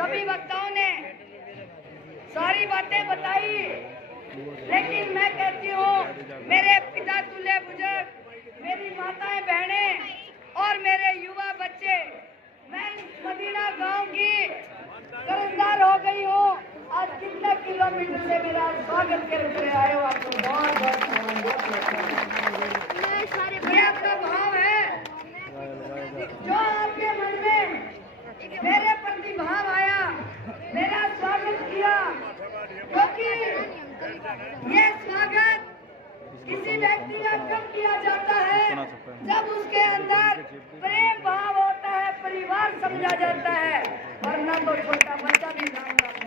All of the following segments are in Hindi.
सभी वक्ताओं ने सारी बातें बताई, लेकिन मैं कहती हूँ मेरे पिता तुल्य बुजुर्ग, मेरी माताएं बहनें और मेरे युवा बच्चे, मैं मदीना गांव की कर्जदार हो गई हूँ। आज कितने किलोमीटर से मेरा स्वागत करके आए हो, आपको बहुत ये आपका भाव है जो आपके मन में मेरे प्रति भाव आया, मेरा स्वागत किया, क्योंकि ये स्वागत किसी व्यक्ति का कब किया जाता है जब उसके अंदर प्रेम भाव होता है, परिवार समझा जाता है, वरना तो छोटा बच्चा भी जानता है।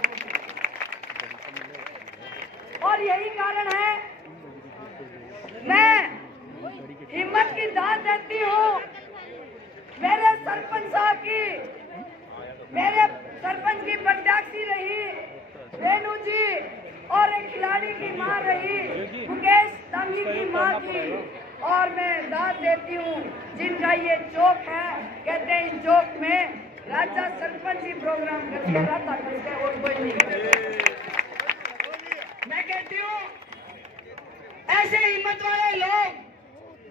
और यही कारण है मैं हिम्मत की दाद देती हूँ मेरे सरपंच साहब की, मेरे सरपंच की प्रत्याशी रही रेणु जी और एक खिलाड़ी की मां रही मुकेश दांगी की मां थी। और मैं दाद देती हूँ जिनका ये चौक है, कहते हैं इस चौक में राजा सरपंच ही प्रोग्राम करके रहता करते और कोई नहीं। मैं कहती हूँ ऐसे हिम्मत वाले लोग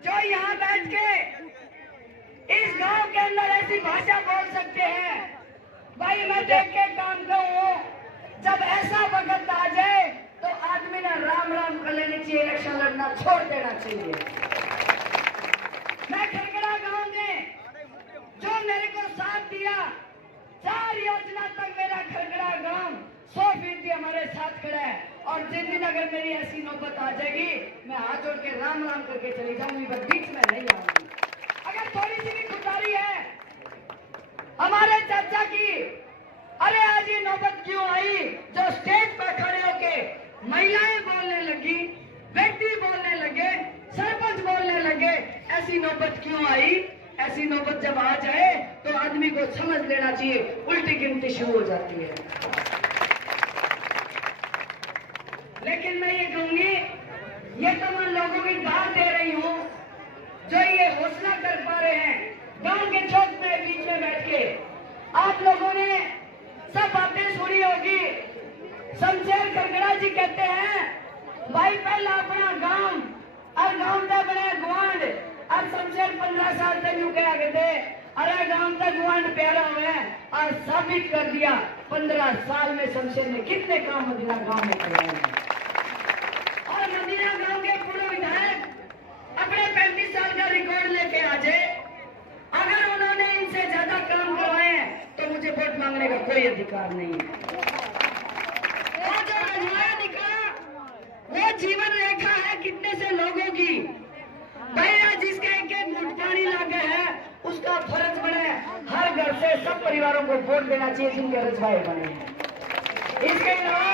जो यहाँ बैठ के इस गांव के अंदर ऐसी भाषा बोल सकते हैं, भाई मैं देख के काम करूँ, जब ऐसा वक्त आ जाए तो आदमी ने राम राम कर लेनी चाहिए, इलेक्शन लड़ना छोड़ देना चाहिए। मैं खरगड़ा गांव में जो मेरे को साथ दिया, 4 योजना तक मेरा खरगड़ा गांव 100% हमारे साथ खड़ा है। और जिस दिन अगर मेरी ऐसी नौबत आ जाएगी, मैं हाथ जोड़ के राम राम करके चली जाऊंगी, बस बीच में नहीं आऊंगी। अगर थोड़ी सी भी खुदारी है हमारे चाचा की, अरे आज ये नौबत क्यों आई जो स्टेज पर खड़े होके महिलाएं बोलने लगी, व्यक्ति बोलने लगे, सरपंच बोलने लगे, ऐसी नौबत क्यों आई? ऐसी नौबत जब आ जाए तो आदमी को समझ लेना चाहिए, उल्टी गिनती शुरू हो जाती है। लेकिन मैं ये कहूंगी, ये तो मैं लोगों की दाद दे रही हूँ जो ये हौसला कर पा रहे हैं गांव के चौक में बीच में बैठ के। आप लोगों ने सब बातें सुनी होगी। शमशेर खरगड़ा जी कहते हैं भाई पहला अपना गांव और गांव का बड़ा गुआंड, और शमशेर 15 साल तक यूं कहा करते, अरे गांव का गुआंड प्यारा हुआ और साबित कर दिया। 15 साल में शमशेर ने कितने काम मदीना गांव में किए हैं। और मदीना गांव के पूर्व विधायक अपने 35 साल का रिकॉर्ड लेके आ जाए, अगर उन्होंने इनसे ज्यादा काम करवाए तो मुझे वोट मांगने का कोई अधिकार नहीं है। और जो रजवाया निकला वो जीवन रेखा है कितने से लोगों की। भैया जिसके एक घूंट पानी लागे है उसका फर्ज बने हर घर से सब परिवारों को वोट देना चाहिए जिनके रजवाए बने हैं। इसके अलावा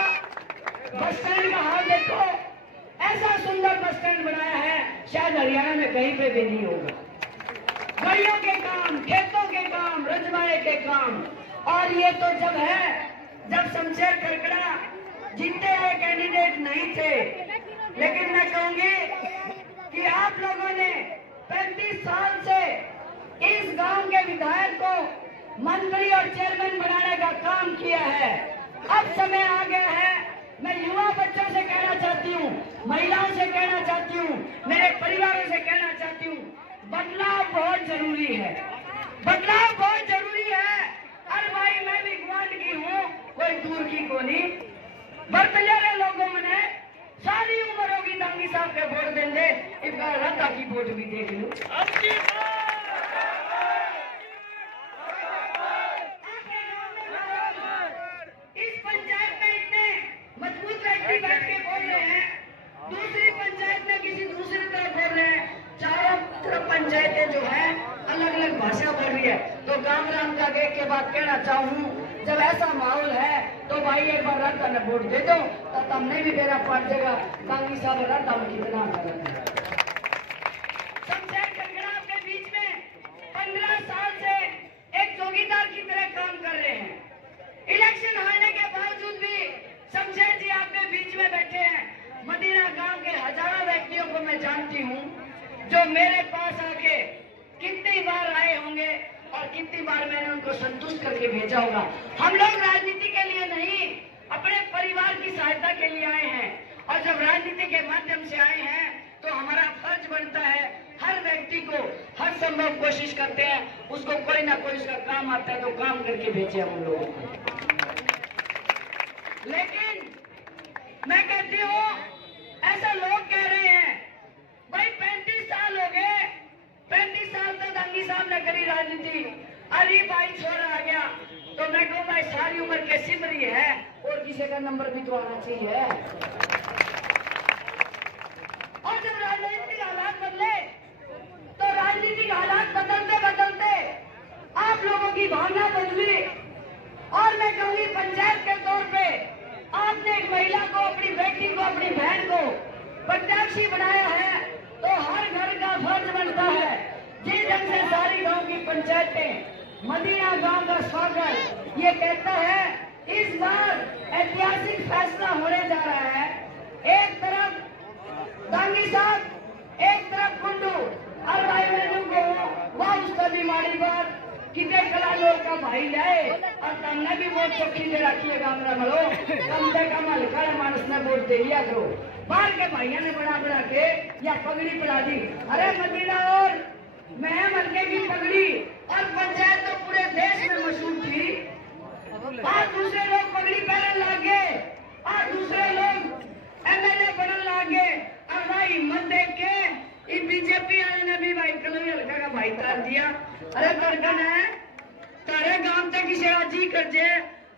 बस स्टैंड का हाल देखो, ऐसा सुंदर बस स्टैंड बनाया है शायद हरियाणा में कहीं पे भी नहीं होगा। गलियों के काम, खेतों के काम, रजवाए के काम। और ये तो जब है जब शमशेर खरगड़ा जीते हुए कैंडिडेट नहीं थे। लेकिन मैं कहूंगी कि आप लोगों ने 35 साल से इस गांव के विधायक को मंत्री और चेयरमैन बनाने का काम किया है। अब समय आ गया है, मैं युवा बच्चों से कहना चाहती हूँ, महिलाओं से कहना चाहती हूँ, मेरे परिवारों से कहना चाहती हूँ, बदलाव बहुत जरूरी है, बदलाव बहुत जरूरी है। अरे भाई मैं भी गुआंड की हूँ, कोई दूर की को नहीं। बर्तले लोगों ने सारी उम्र होगी दांगी साहब के वोट देंगे, इस बार रत्ता की वोट भी देख लूं। इस पंचायत में इतने मजबूत व्यक्ति बैठ के बोल रहे हैं, दूसरी पंचायत में किसी दूसरी तरफ बोल रहे हैं, चारों तरफ पंचायतें जो है अलग अलग भाषा बोल रही है। तो काम राम का देख के बात कहना चाहूँ, जब ऐसा माहौल है तो भाई एक बार रत्ता ने वोट दे दो, तब हमने भी मेरा पड़ जाएगा। दांगी साहब रत्ता में कितना शमशेर खरगड़ा के बीच में 15 साल से एक चौकीदार की तरह काम कर रहे हैं। इलेक्शन हारने के बावजूद भी शमशेर जी आपके बीच में बैठे हैं। मदीना गांव के हजारों व्यक्तियों को मैं जानती हूँ जो मेरे पास आके कितनी बार आए होंगे और कितनी बार मैंने उनको संतुष्ट करके भेजा होगा। हम लोग राजनीति के लिए नहीं, अपने परिवार की सहायता के लिए आए हैं, और जब राजनीति के माध्यम से आए हैं तो हमारा फर्ज बनता है हर व्यक्ति को हर संभव कोशिश करते हैं उसको कोई ना कोई उसका काम आता है तो काम करके भेजे हम लोगों को। लेकिन मैं कहती हूँ, ऐसा लोग कह रहे हैं भाई 35 साल हो गए, 35 साल तक दंगी साहब ने करी राजनीति, अरे भाई छोरा आ गया, तो मैं कहूँ भाई सारी उम्र के सिमरी है और किसी का नंबर भी तो आना चाहिए। और जब राजनीतिक हालात बदले तो राजनीतिक हालात बदलते बदलते आप लोगों की भावना बदली, और मैं कहूँगी पंचायत के तौर पे आपने एक महिला को, अपनी बेटी को, अपनी बहन को प्रत्याशी बनाया है, तो हर घर का फर्ज बनता है जिस ढंग से सारी गांव की पंचायतें मदीना गांव का स्वागत ये कहता है, इस बार ऐतिहासिक फैसला होने जा रहा है। एक तरफ दांगी साहब, एक तरफ कुंडू, और भाई मैनू को वह उसका बीमारी बार कितने कला लोग का भाई लाए, और तुमने भी वोट चौकी दे रखी है गामरा मलो, कम से कम हल्का मानस ने वोट दे दिया करो। बाहर के भाइयों ने बना बना के या पगड़ी पड़ा दी, अरे मदीना और मैं मलके की पगड़ी और पंचायत तो पूरे देश में मशहूर थी, और दूसरे लोग पगड़ी पहनने लगे और दूसरे लोग एमएलए बनने लगे, और भाई हिम्मत देख के बीजेपी वाले ने भी भाई कलोई हल्का का भाई तार दिया। अरे दरगन है तारे गांव तक किसी जी कर जे,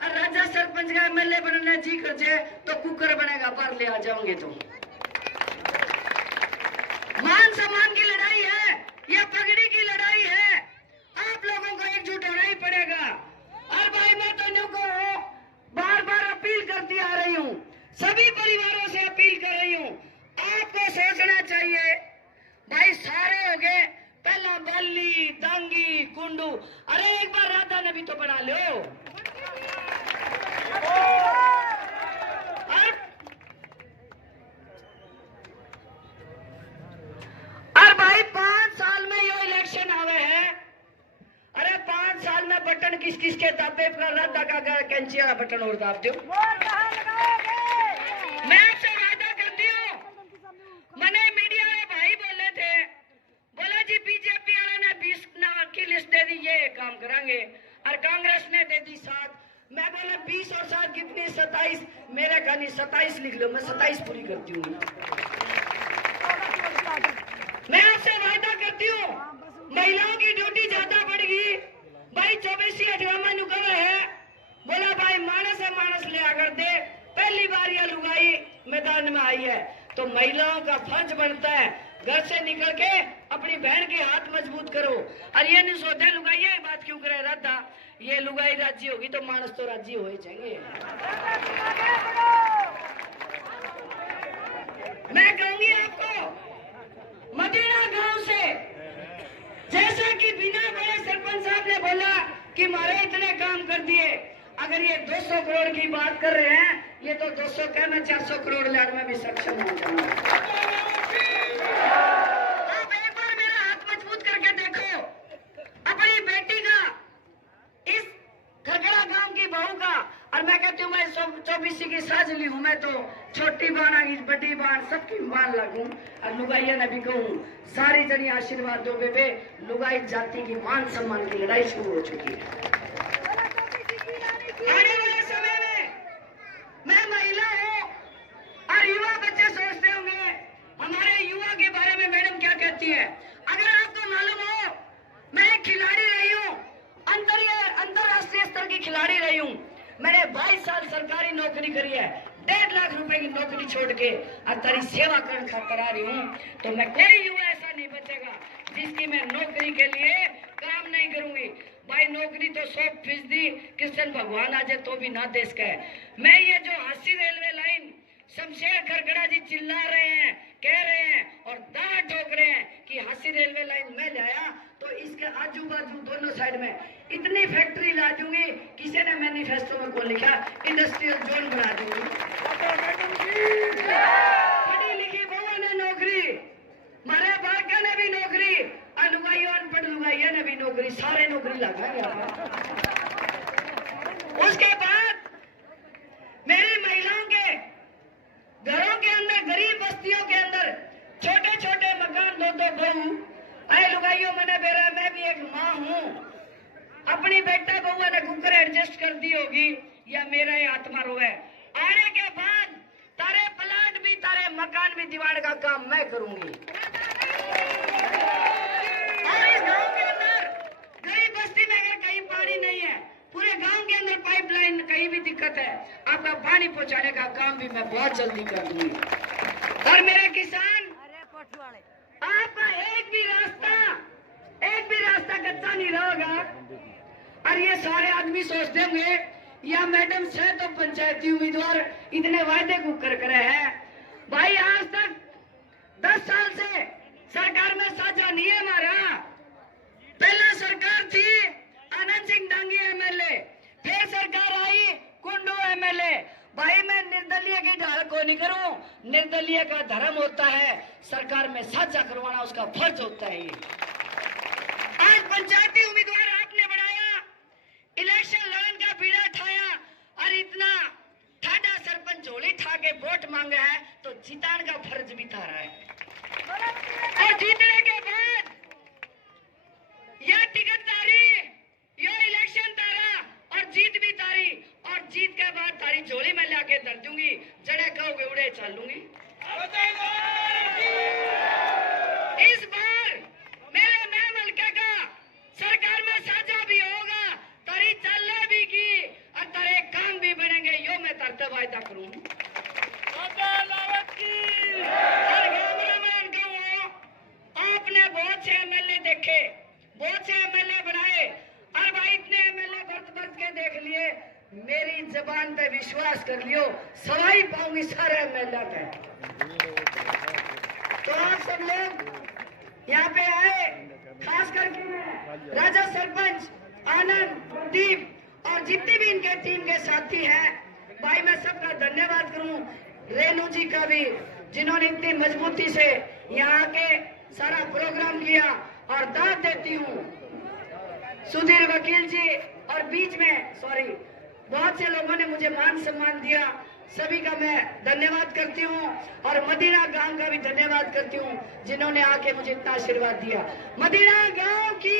और राजा सरपंच का एमएलए बनने जी कर जे तो कुकर बनेगा, पर ले आ जाओगे तो मान सम्मान की लड़ाई है, यह पगड़ी की लड़ाई है, आप लोगों को एकजुट होना ही पड़ेगा। और भाई मैं तो न्यू को बार बार अपील करती आ रही हूँ, सभी परिवारों से अपील कर रही हूँ, आपको सोचना चाहिए भाई सारे हो गए, पहला बल्ली, दांगी, कुंडू, अरे एक बार राधा ने भी तो बना लो। और भाई 5 साल में ये इलेक्शन आवे है, अरे 5 साल में बटन किस किस के दाबे पर राधा का कैंची वाला बटन और दाब दो। मैं आपसे वादा करती हूँ, मैंने मीडिया में भाई बोले थे, बोला जी बीजेपी वाले ने 20 की लिस्ट दे दी, ये काम करेंगे, और कांग्रेस ने दे दी 7, मैं बोला 20 और 7 कितनी 27, मेरे कहानी 27 लिख लो, मैं 27 पूरी करती हूँ। मैं आपसे वादा करती हूँ, महिलाओं की ड्यूटी ज्यादा बढ़ गई, भाई 24 अठारह नुकर है, बोला भाई मानस है मानस ले आकर दे, पहली बार यह लुगाई मैदान में आई है, तो महिलाओं का फर्ज बनता है घर से निकल के अपनी बहन के हाथ मजबूत करो, और ये नहीं सोचते लुगाई ये बात क्यों करे राधा, ये लुगाई राज्य होगी तो मानस तो राज्य हो ही जाएंगे। मैं कहूंगी आपको मदीना गांव से, जैसा कि बिना बड़े सरपंच साहब ने बोला कि हमारे इतने काम कर दिए, अगर ये 200 करोड़ की बात कर रहे हैं, ये तो 200 क्या मैं 400 करोड़ लाने में भी सक्षम हो जाऊंगा। आप एक बार मेरा हाथ मजबूत करके देखो, अपनी बेटी का, इस खरगड़ा गांव की बहू का, और मैं कहती हूँ मैं 24 की साजली हूँ, मैं तो छोटी बाण आगी बड़ी बाण सबकी बाण लगूं, और लुगाइया ने भी कहूँ सारी जनी आशीर्वाद दो बेबे, लुगाई जाति की मान सम्मान की लड़ाई शुरू हो चुकी है। आने वाले समय में मैं महिला हूँ और युवा बच्चे सोचते होंगे हमारे युवा के बारे में मैडम क्या कहती है। अगर आपको मालूम हो, मैं एक खिलाड़ी रही हूँ, अंतरराष्ट्रीय स्तर की खिलाड़ी रही हूँ, मैंने 22 साल सरकारी नौकरी करी है, 1.5 लाख रुपए की नौकरी छोड़ के और तेरी सेवा करने खातर आ रही हूँ, तो मैं कोई युवा ऐसा नहीं बचेगा जिसकी मैं नौकरी के लिए काम नहीं करूंगी। भाई नौकरी तो 100% कृष्ण भगवान आ जाए तो भी ना देश का है। मैं ये जो हासी रेलवे लाइन शमशेर खरगड़ा जी चिल्ला रहे हैं, कह रहे हैं और दांत ठोक रहे हैं कि हासी रेलवे लाइन मैं लाया तो इसके आजू बाजू दोनों साइड में इतनी फैक्ट्री ला दूंगी, किसी ने मैनिफेस्टो में को लिखा इंडस्ट्रियल जोन बना दूंगी। पढ़ी लिखी बहुओं ने नौकरी, हमारे बाका ने भी नौकरी, और लुगाइयों अनपढ़ लुगाइया ने भी नौकरी, सारे नौकरी लगा गया। उसके बाद मेरी महिलाओं के घरों के अंदर, गरीब बस्तियों के अंदर छोटे छोटे मकान, दो दो बहू आए लुगाइयों मैंने बेरा, मैं भी एक माँ हूँ, अपनी बेटा बउआ ने कुकर एडजस्ट कर दी होगी या मेरा ही आत्मा रोए। आने के बाद तारे प्लाट भी, तारे मकान भी, दीवार का काम मैं करूंगी। और इस गांव के अंदर गरीब बस्ती में अगर कहीं पानी नहीं है, पूरे गांव के अंदर पाइपलाइन कहीं भी दिक्कत है, आपका पानी पहुंचाने का काम भी मैं बहुत जल्दी कर दूंगी। और मेरे किसान, आपका एक भी रास्ता कच्चा नहीं रहेगा। और ये सारे आदमी सोचते होंगे या मैडम से तो पंचायती उम्मीदवार इतने वायदे को कर है। भाई आज तक 10 साल से सरकार में साझा नहीं है हमारा। पहला सरकार थी आनंद सिंह डांगी एमएलए, फिर सरकार आई कुंडू एमएलए। भाई मैं निर्दलीय की ढाल को नहीं करूं, निर्दलीय का धर्म होता है, सरकार में साझा करवाना उसका फर्ज होता है। आज पंचायती उम्मीदवार आपने बनाया, इलेक्शन लड़ने का बीड़ा उठाया और इतना ठाडा सरपंच झोली ठा के वोट मांगा है, तो जिताने का फर्ज भी तारा है। और जीतने के बाद यह टिकट तारी, यह इलेक्शन तारा और जीत भी तारी, और जीत के बाद तारी झोली में लाके धर दूंगी, जड़े कहोगे उड़े चल लूंगी। इस बार मेरे मैम हल्के का सरकार में साझा भी होगा, तारी चलने भी की और तारे काम भी बनेंगे, यो मैं तरते वायदा करूं। आपने बहुत से एमएलए देखे, बहुत से एमएलए बनाए, और भाई इतने एमएलए बरत के देख लिए, मेरी जबान पे विश्वास कर लियो, सवाई पाऊंगी सारे एमएलए पे। तो आप सब लोग यहाँ पे आए, खास करके मैं राजा सरपंच आनंद, प्रदीप और जितनी भी इनके टीम के साथी हैं, भाई मैं सबका धन्यवाद करूं। रेणु जी का भी, जिन्होंने इतनी मजबूती से यहाँ के सारा प्रोग्राम किया। और दाद देती हूँ सुधीर वकील जी, और बीच में बहुत से लोगों ने मुझे मान सम्मान दिया, सभी का मैं धन्यवाद करती हूँ। और मदीना गांव का भी धन्यवाद करती हूँ, जिन्होंने आके मुझे इतना आशीर्वाद दिया। मदीना गांव की